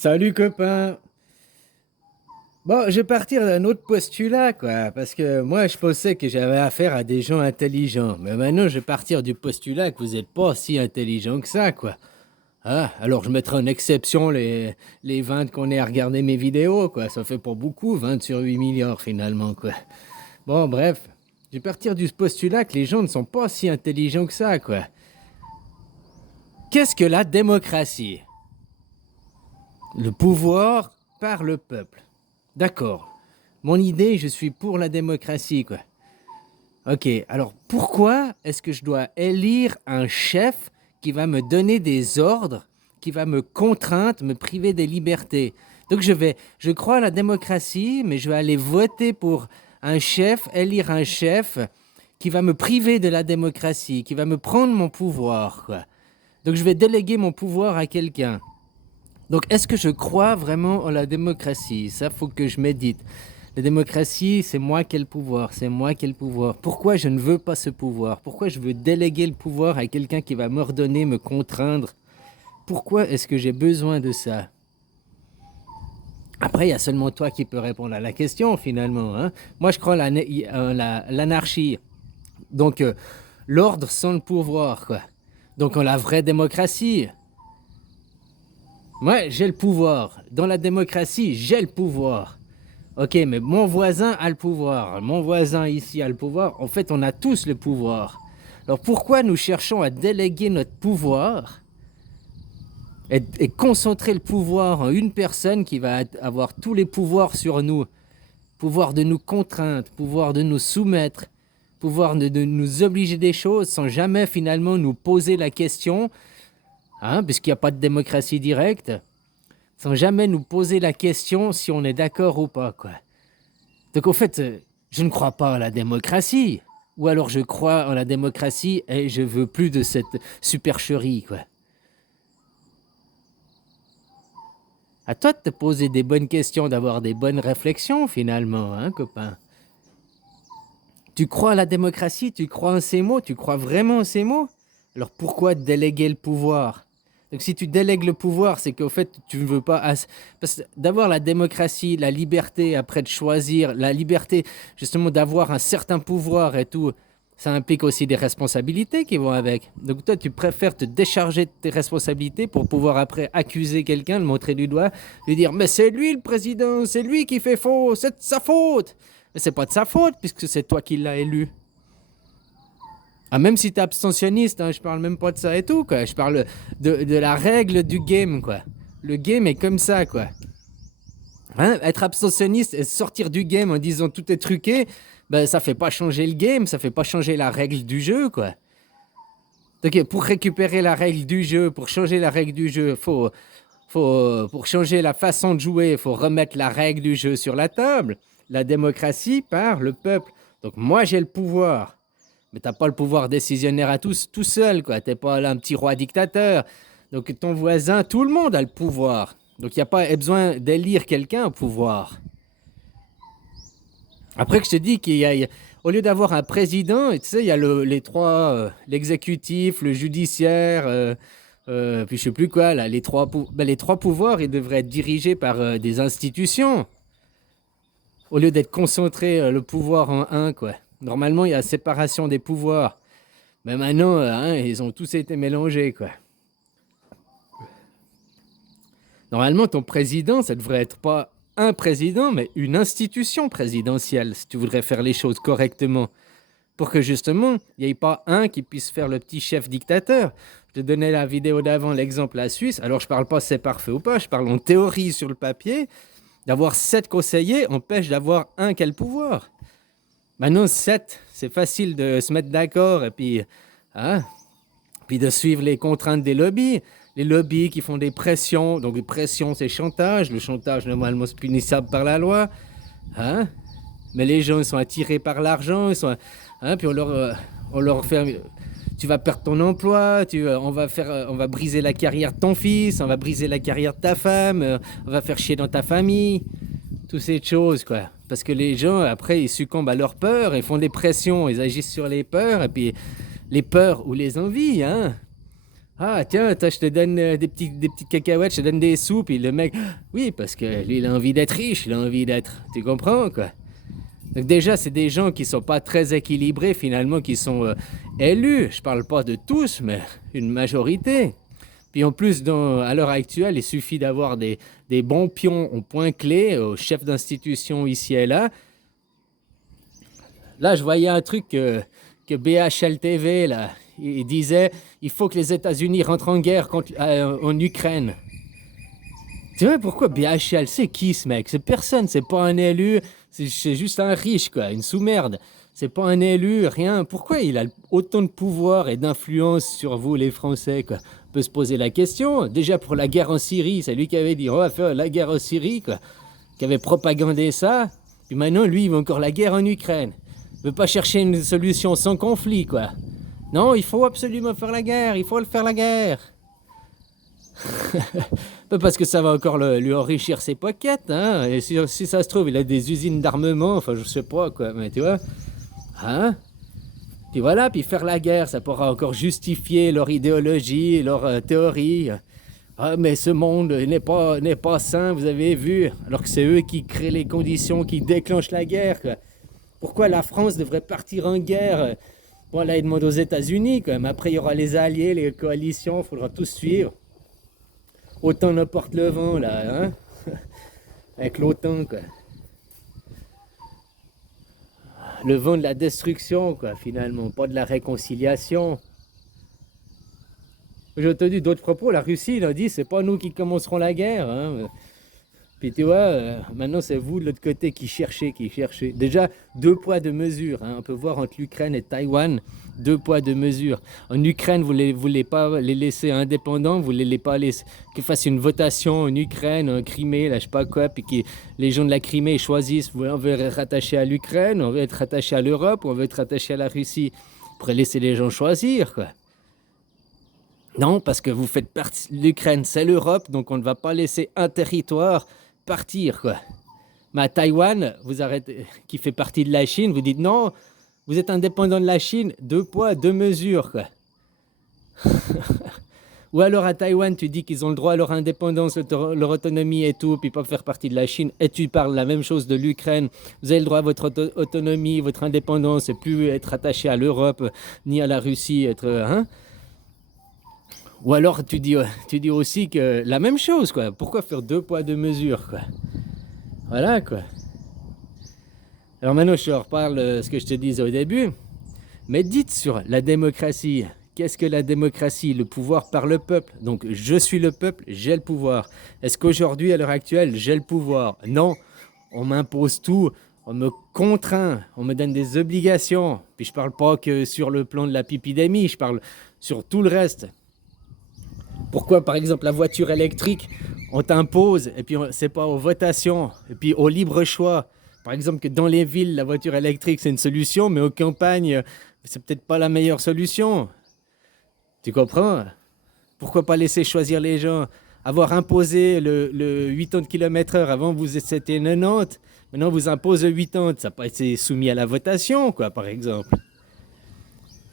Salut copain. Bon, je vais partir d'un autre postulat, quoi, parce que moi, je pensais que j'avais affaire à des gens intelligents, mais maintenant, je vais partir du postulat que vous n'êtes pas si intelligent que ça, quoi. Ah, alors je mettrai en exception les 20 qu'on est à regarder mes vidéos, quoi. Ça fait pas beaucoup, 20 sur 8 milliards finalement, quoi. Bon, bref, je vais partir du postulat que les gens ne sont pas si intelligents que ça, quoi. Qu'est-ce que la démocratie? Le pouvoir par le peuple. D'accord. Mon idée, je suis pour la démocratie, quoi. Ok, alors pourquoi est-ce que je dois élire un chef qui va me donner des ordres, qui va me contraindre, me priver des libertés? Donc je crois à la démocratie, mais je vais aller voter pour un chef, élire un chef qui va me priver de la démocratie, qui va me prendre mon pouvoir, quoi. Donc je vais déléguer mon pouvoir à quelqu'un. Donc, est-ce que je crois vraiment en la démocratie? Ça, faut que je médite. La démocratie, c'est moi qui ai le pouvoir, c'est moi qui ai le pouvoir. Pourquoi je ne veux pas ce pouvoir? Pourquoi je veux déléguer le pouvoir à quelqu'un qui va m'ordonner, me contraindre? Pourquoi est-ce que j'ai besoin de ça? Après, il y a seulement toi qui peux répondre à la question, finalement, hein. Moi, je crois en l'anarchie. Donc, l'ordre sans le pouvoir, quoi. Donc, en la vraie démocratie. Moi, j'ai le pouvoir. Dans la démocratie, j'ai le pouvoir. Ok, mais mon voisin a le pouvoir. Mon voisin ici a le pouvoir. En fait, on a tous le pouvoir. Alors pourquoi nous cherchons à déléguer notre pouvoir et concentrer le pouvoir en une personne qui va avoir tous les pouvoirs sur nous? Pouvoir de nous contraindre, pouvoir de nous soumettre, pouvoir de nous obliger des choses sans jamais finalement nous poser la question, hein, puisqu'il n'y a pas de démocratie directe, sans jamais nous poser la question si on est d'accord ou pas, quoi. Donc au fait, je ne crois pas à la démocratie. Ou alors je crois en la démocratie et je veux plus de cette supercherie, quoi. À toi de te poser des bonnes questions, d'avoir des bonnes réflexions, finalement, hein, copain. Tu crois à la démocratie, tu crois en ces mots, tu crois vraiment en ces mots? Alors pourquoi déléguer le pouvoir? Donc si tu délègues le pouvoir, c'est qu'au fait, tu ne veux pas... Parce que d'avoir la démocratie, la liberté, après de choisir, la liberté justement d'avoir un certain pouvoir et tout, ça implique aussi des responsabilités qui vont avec. Donc toi, tu préfères te décharger de tes responsabilités pour pouvoir après accuser quelqu'un, le montrer du doigt, lui dire «Mais c'est lui le président, c'est lui qui fait faux, c'est de sa faute!» Mais c'est pas de sa faute puisque c'est toi qui l'as élu. Ah, même si t'es abstentionniste, hein, je parle même pas de ça et tout, quoi. Je parle de la règle du game, quoi. Le game est comme ça, quoi. Hein, être abstentionniste et sortir du game en disant tout est truqué, ben ça fait pas changer le game, ça fait pas changer la règle du jeu, quoi. Donc pour récupérer la règle du jeu, pour changer la règle du jeu, pour changer la façon de jouer, il faut remettre la règle du jeu sur la table. La démocratie par le peuple. Donc moi j'ai le pouvoir. Mais t'as pas le pouvoir décisionnaire à tous tout seul, quoi. T'es pas là un petit roi dictateur. Donc ton voisin, tout le monde a le pouvoir. Donc il n'y a pas besoin d'élire quelqu'un au pouvoir. Après que je te dis au lieu d'avoir un président, tu sais, il y a les trois, l'exécutif, le judiciaire, puis je sais plus quoi, là, les trois pouvoirs, ils devraient être dirigés par des institutions, au lieu d'être concentré le pouvoir en un, quoi. Normalement, il y a séparation des pouvoirs. Mais maintenant, hein, ils ont tous été mélangés, quoi. Normalement, ton président, ça devrait être pas un président, mais une institution présidentielle, si tu voudrais faire les choses correctement. Pour que justement, il n'y ait pas un qui puisse faire le petit chef dictateur. Je te donnais la vidéo d'avant, l'exemple la Suisse. Alors, je parle pas si c'est parfait ou pas, je parle en théorie sur le papier. D'avoir 7 conseillers empêche d'avoir un qui a le pouvoir. Maintenant, 7, c'est facile de se mettre d'accord et puis, hein, puis de suivre les contraintes des lobbies. Les lobbies qui font des pressions. Donc, les pressions, c'est chantage. Le chantage, normalement, c'est punissable par la loi. Hein? Mais les gens, ils sont attirés par l'argent. Ils sont, hein, puis on leur fait... Tu vas perdre ton emploi, on va briser la carrière de ton fils, on va briser la carrière de ta femme, on va faire chier dans ta famille. Toutes ces choses, quoi. Parce que les gens, après, ils succombent à leurs peurs, ils font des pressions, ils agissent sur les peurs, et puis les peurs ou les envies, hein. Ah, tiens, toi, je te donne des petites cacahuètes, je te donne des sous, puis le mec, oui, parce que lui, il a envie d'être riche, il a envie d'être. Tu comprends, quoi? Donc, déjà, c'est des gens qui sont pas très équilibrés, finalement, qui sont élus. Je parle pas de tous, mais une majorité. Puis en plus, à l'heure actuelle, il suffit d'avoir des bons pions au point clé, au chef d'institution ici et là. Là, je voyais un truc que BHL TV, là, il disait il faut que les États-Unis rentrent en guerre en Ukraine. Tu vois pourquoi BHL, c'est qui ce mec? C'est personne, c'est pas un élu, c'est juste un riche, quoi, une sous-merde. C'est pas un élu, rien. Pourquoi il a autant de pouvoir et d'influence sur vous, les Français, quoi? On peut se poser la question. Déjà pour la guerre en Syrie, c'est lui qui avait dit on va faire la guerre en Syrie, quoi, qui avait propagandé ça. Puis maintenant, lui, il veut encore la guerre en Ukraine. Il veut pas chercher une solution sans conflit, quoi. Non, il faut absolument faire la guerre, il faut le faire la guerre. Parce que ça va encore lui enrichir ses pockets, hein. Et si ça se trouve, il a des usines d'armement, enfin je sais pas quoi, mais tu vois. Hein? Puis voilà, puis faire la guerre, ça pourra encore justifier leur idéologie, leur théorie. Ah, mais ce monde n'est pas sain, vous avez vu, alors que c'est eux qui créent les conditions qui déclenchent la guerre, quoi. Pourquoi la France devrait partir en guerre? Bon, là, il demande aux États-Unis, quand même. Après, il y aura les alliés, les coalitions, il faudra tous suivre. Autant n'importe le vent, là, hein? Avec l'OTAN, quoi. Le vent de la destruction, quoi, finalement, pas de la réconciliation. J'ai entendu d'autres propos, la Russie, il a dit, c'est pas nous qui commencerons la guerre, hein. Puis tu vois, maintenant c'est vous de l'autre côté qui cherchez. Déjà, deux poids, deux mesures, hein. On peut voir entre l'Ukraine et Taïwan, deux poids, deux mesures. En Ukraine, vous ne voulez pas les laisser indépendants, vous ne voulez pas laisser qu'ils fassent une votation en Ukraine, en Crimée, là, je sais pas quoi, puis que les gens de la Crimée choisissent, on veut être rattaché à l'Ukraine, on veut être rattaché à l'Europe, on veut être rattaché à la Russie. Vous pourrez laisser les gens choisir, quoi. Non, parce que vous faites partie de l'Ukraine, c'est l'Europe, donc on ne va pas laisser un territoire partir, quoi. Mais à Taïwan, vous arrêtez, qui fait partie de la Chine, vous dites non, vous êtes indépendant de la Chine, deux poids, deux mesures, quoi. Ou alors à Taïwan, tu dis qu'ils ont le droit à leur indépendance, leur autonomie et tout, puis pas faire partie de la Chine, et tu parles la même chose de l'Ukraine. Vous avez le droit à votre autonomie, votre indépendance, et plus être attaché à l'Europe, ni à la Russie, être... Hein. Ou alors tu dis aussi que la même chose, quoi. Pourquoi faire deux poids, deux mesures, quoi. Voilà, quoi. Alors maintenant, je reparle de ce que je te disais au début. Mais dites sur la démocratie. Qu'est-ce que la démocratie? Le pouvoir par le peuple. Donc, je suis le peuple, j'ai le pouvoir. Est-ce qu'aujourd'hui, à l'heure actuelle, j'ai le pouvoir? Non. On m'impose tout. On me contraint. On me donne des obligations. Puis je parle pas que sur le plan de la pipidémie. Je parle sur tout le reste. Pourquoi, par exemple, la voiture électrique, on t'impose, et puis c'est pas aux votations, et puis au libre choix. Par exemple, que dans les villes, la voiture électrique, c'est une solution, mais aux campagnes, c'est peut-être pas la meilleure solution. Tu comprends? Pourquoi pas laisser choisir les gens? Avoir imposé le 80 km/h, avant c'était 90, maintenant vous imposez 80, ça n'a pas été soumis à la votation, quoi, par exemple.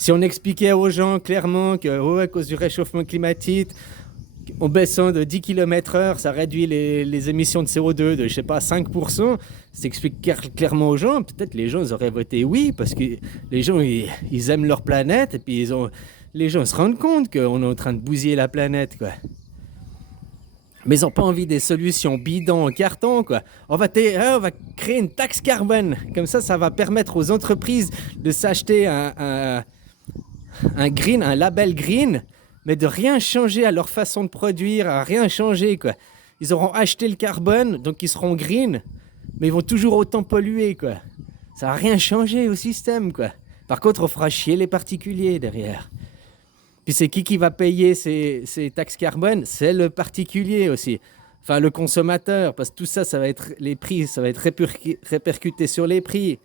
Si on expliquait aux gens clairement que, oh, à cause du réchauffement climatique, en baissant de 10 km/h, ça réduit les émissions de CO2 de, je sais pas, 5%, ça explique clairement aux gens, peut-être les gens ils auraient voté oui, parce que les gens, ils aiment leur planète, et puis les gens se rendent compte qu'on est en train de bousiller la planète, quoi. Mais ils n'ont pas envie des solutions bidons en carton, quoi. On va créer une taxe carbone, comme ça va permettre aux entreprises de s'acheter un label green, mais de rien changer à leur façon de produire, à rien changer, quoi. Ils auront acheté le carbone, donc ils seront green, mais ils vont toujours autant polluer, quoi. Ça n'a rien changé au système, quoi. Par contre, on fera chier les particuliers derrière. Puis c'est qui va payer ces taxes carbone? C'est le particulier aussi. Enfin, le consommateur, parce que tout ça, ça va être les prix, ça va être répercuté sur les prix.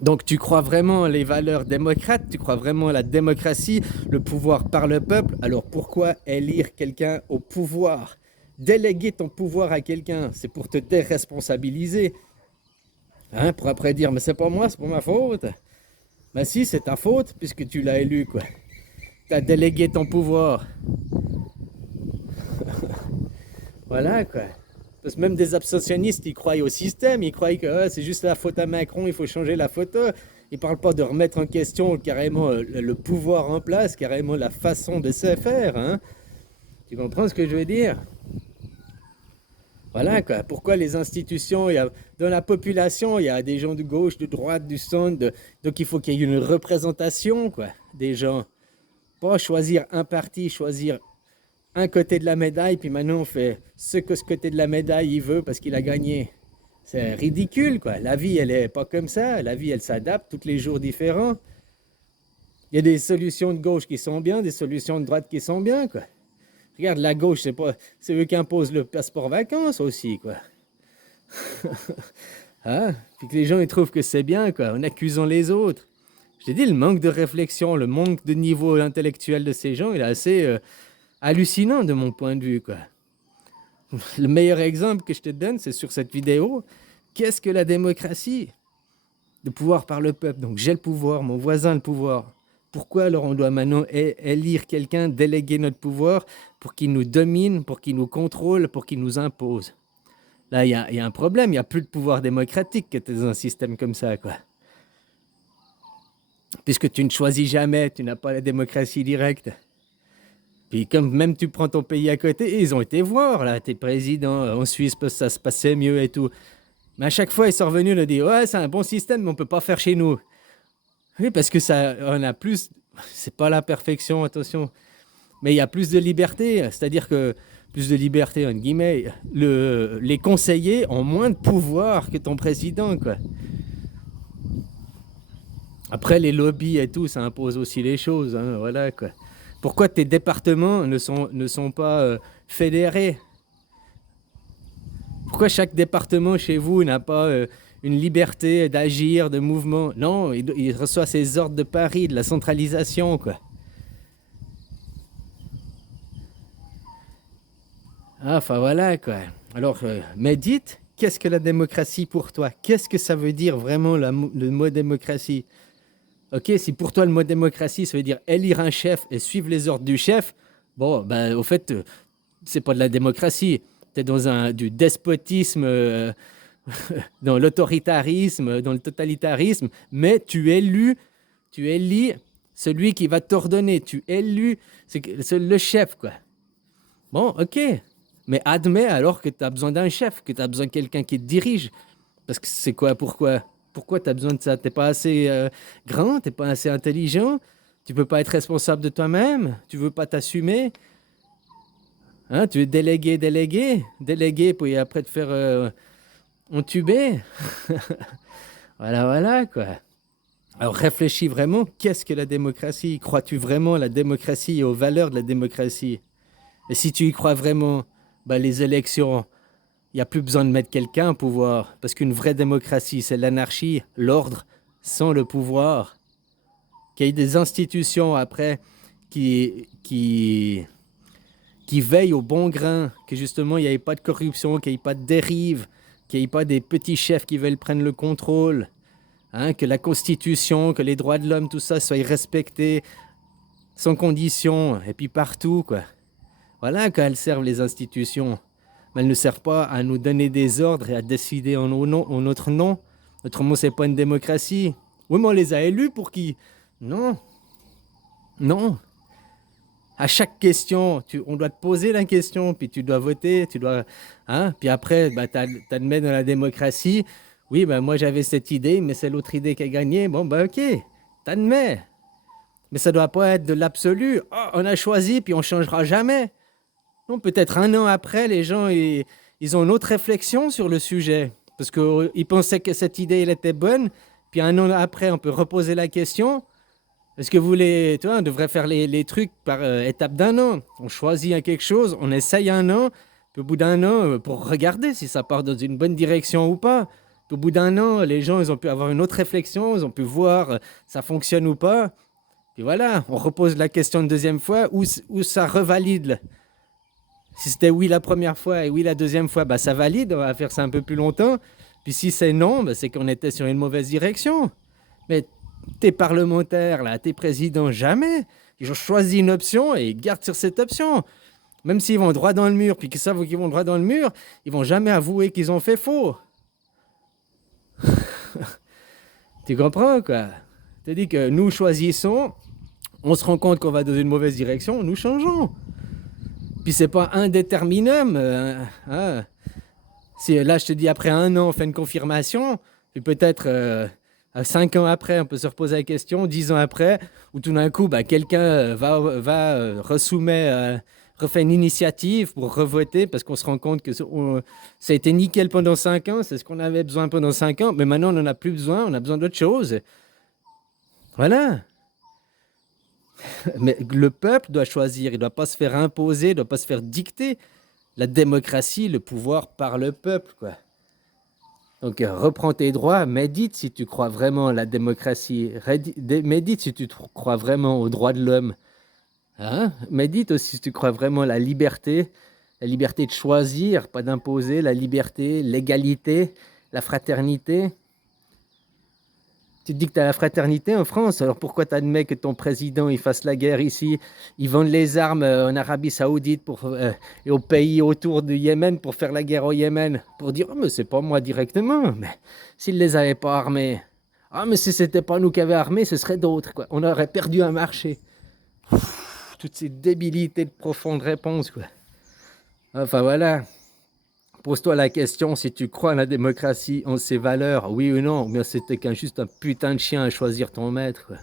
Donc tu crois vraiment les valeurs démocrates, tu crois vraiment la démocratie, le pouvoir par le peuple, alors pourquoi élire quelqu'un au pouvoir? Déléguer ton pouvoir à quelqu'un, c'est pour te déresponsabiliser. Hein, pour après dire, mais c'est pas moi, c'est pas ma faute. Ben si, c'est ta faute, puisque tu l'as élu, quoi. Tu as délégué ton pouvoir. Voilà quoi. Parce que même des abstentionnistes, ils croient au système, ils croient que c'est juste la faute à Macron, il faut changer la photo. Ils ne parlent pas de remettre en question carrément le pouvoir en place, carrément la façon de se faire. Hein. Tu comprends ce que je veux dire? Voilà quoi. Pourquoi les institutions, dans la population, il y a des gens de gauche, de droite, du centre, donc il faut qu'il y ait une représentation quoi, des gens. Pas choisir un parti, choisir un côté de la médaille, puis maintenant on fait ce que ce côté de la médaille il veut parce qu'il a gagné. C'est ridicule, quoi. La vie, elle est pas comme ça. La vie, elle s'adapte tous les jours différents. Il y a des solutions de gauche qui sont bien, des solutions de droite qui sont bien, quoi. Regarde, la gauche, c'est eux qui imposent le passeport vacances aussi, quoi. Hein? Puis que les gens, ils trouvent que c'est bien, quoi, en accusant les autres. Je t'ai dit, le manque de réflexion, le manque de niveau intellectuel de ces gens, il est assez hallucinant de mon point de vue, quoi. Le meilleur exemple que je te donne, c'est sur cette vidéo. Qu'est-ce que la démocratie? Le pouvoir par le peuple. Donc j'ai le pouvoir, mon voisin a le pouvoir. Pourquoi alors on doit maintenant élire quelqu'un, déléguer notre pouvoir pour qu'il nous domine, pour qu'il nous contrôle, pour qu'il nous impose? Là, il y a un problème, il n'y a plus de pouvoir démocratique que dans un système comme ça, quoi. Puisque tu ne choisis jamais, tu n'as pas la démocratie directe. Puis comme même tu prends ton pays à côté, ils ont été voir, là, tes présidents en Suisse, parce que ça se passait mieux et tout. Mais à chaque fois, ils sont revenus et dire, ouais, c'est un bon système, mais on ne peut pas faire chez nous. Oui, parce que ça, on a plus, c'est pas la perfection, attention, mais il y a plus de liberté, c'est-à-dire que, plus de liberté, entre guillemets, les conseillers ont moins de pouvoir que ton président, quoi. Après, les lobbies et tout, ça impose aussi les choses, hein, voilà, quoi. Pourquoi tes départements ne sont pas fédérés? Pourquoi chaque département chez vous n'a pas une liberté d'agir, de mouvement? Non, il reçoit ses ordres de Paris, de la centralisation, quoi. Ah, enfin voilà, quoi. Alors, médite, qu'est-ce que la démocratie pour toi? Qu'est-ce que ça veut dire vraiment le mot démocratie? Ok, si pour toi le mot démocratie, ça veut dire élire un chef et suivre les ordres du chef, bon, ben, au fait, c'est pas de la démocratie. Tu es dans du despotisme, dans l'autoritarisme, dans le totalitarisme, mais tu élis celui qui va t'ordonner. Tu élis c'est le chef, quoi. Bon, ok. Mais admets alors que tu as besoin d'un chef, que tu as besoin de quelqu'un qui te dirige. Parce que c'est quoi, pourquoi? Pourquoi tu as besoin de ça? T'es pas assez grand, t'es pas assez intelligent, tu peux pas être responsable de toi-même, tu veux pas t'assumer. Hein, tu veux déléguer, puis après te faire entuber. Voilà, voilà, quoi. Alors réfléchis vraiment, qu'est-ce que la démocratie? Crois-tu vraiment à la démocratie et aux valeurs de la démocratie? Et si tu y crois vraiment, bah, les élections, il n'y a plus besoin de mettre quelqu'un au pouvoir, parce qu'une vraie démocratie, c'est l'anarchie, l'ordre, sans le pouvoir. Qu'il y ait des institutions après qui veillent au bon grain, que justement il n'y ait pas de corruption, qu'il n'y ait pas de dérive, qu'il n'y ait pas des petits chefs qui veulent prendre le contrôle, hein, que la Constitution, que les droits de l'homme, tout ça soient respectés sans condition, et puis partout, quoi. Voilà à quoi elles servent les institutions. Mais elles ne servent pas à nous donner des ordres et à décider en notre nom. Autrement, c'est pas une démocratie. Oui, mais on les a élus pour qui? Non, non. À chaque question, on doit te poser la question, puis tu dois voter, tu dois, hein? Puis après, bah, t'admets dans la démocratie. Oui, ben moi j'avais cette idée, mais c'est l'autre idée qui a gagné. Bon, ben ok, t'admets. Mais ça doit pas être de l'absolu. Oh, on a choisi, puis on changera jamais. Non, peut-être un an après, les gens ils ont une autre réflexion sur le sujet. Parce qu'ils pensaient que cette idée elle était bonne, puis un an après, on peut reposer la question. Est-ce que vous voulez, tu vois, on devrait faire les trucs par étape d'un an. On choisit quelque chose, on essaye un an, puis au bout d'un an, pour regarder si ça part dans une bonne direction ou pas. Puis au bout d'un an, les gens, ils ont pu avoir une autre réflexion, ils ont pu voir ça fonctionne ou pas. Puis voilà, on repose la question une deuxième fois, ou ça revalide. Si c'était oui la première fois et oui la deuxième fois, bah ça valide, on va faire ça un peu plus longtemps. Puis si c'est non, bah c'est qu'on était sur une mauvaise direction. Mais tes parlementaires, là, tes présidents, jamais. Ils ont choisi une option et ils gardent sur cette option. Même s'ils vont droit dans le mur, puis qu'ils savent qu'ils vont droit dans le mur, ils vont jamais avouer qu'ils ont fait faux. Tu comprends, quoi? Je te dis que nous choisissons, on se rend compte qu'on va dans une mauvaise direction, nous changeons. Puis c'est pas un déterminum. Hein. Si là, je te dis, après 1 an, on fait une confirmation, puis peut-être 5 ans après, on peut se reposer la question, 10 ans après, où tout d'un coup, quelqu'un refait une initiative pour revoter, parce qu'on se rend compte que ça a été nickel pendant 5 ans, c'est ce qu'on avait besoin pendant 5 ans, mais maintenant, on n'en a plus besoin, on a besoin d'autre chose. Voilà. Mais le peuple doit choisir, il ne doit pas se faire imposer, il ne doit pas se faire dicter. La démocratie, le pouvoir par le peuple, quoi. Donc, reprends tes droits, médite si tu crois vraiment à la démocratie, médite si tu crois vraiment aux droits de l'homme. Hein? Médite aussi si tu crois vraiment à la liberté de choisir, pas d'imposer, la liberté, l'égalité, la fraternité. Tu te dis que tu as la fraternité en France, alors pourquoi tu admets que ton président il fasse la guerre ici, ils vendent les armes en Arabie Saoudite et aux pays autour du Yémen pour faire la guerre au Yémen, pour dire « Oh, mais c'est pas moi directement, mais s'ils ne les avaient pas armés, ah, mais si c'était pas nous qui avions armés, ce serait d'autres, quoi. On aurait perdu un marché. » Toutes ces débilités de profonde réponse, quoi. Enfin voilà. Pose-toi la question si tu crois en la démocratie, en ses valeurs, oui ou non, ou bien c'était juste un putain de chien à choisir ton maître, quoi.